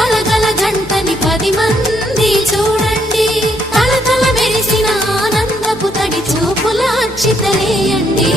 కలగల గంటని 10 మంది చూడండి తల తల మెరిసిన ఆనందపు తడి చూపుల అచ్చితలేయండి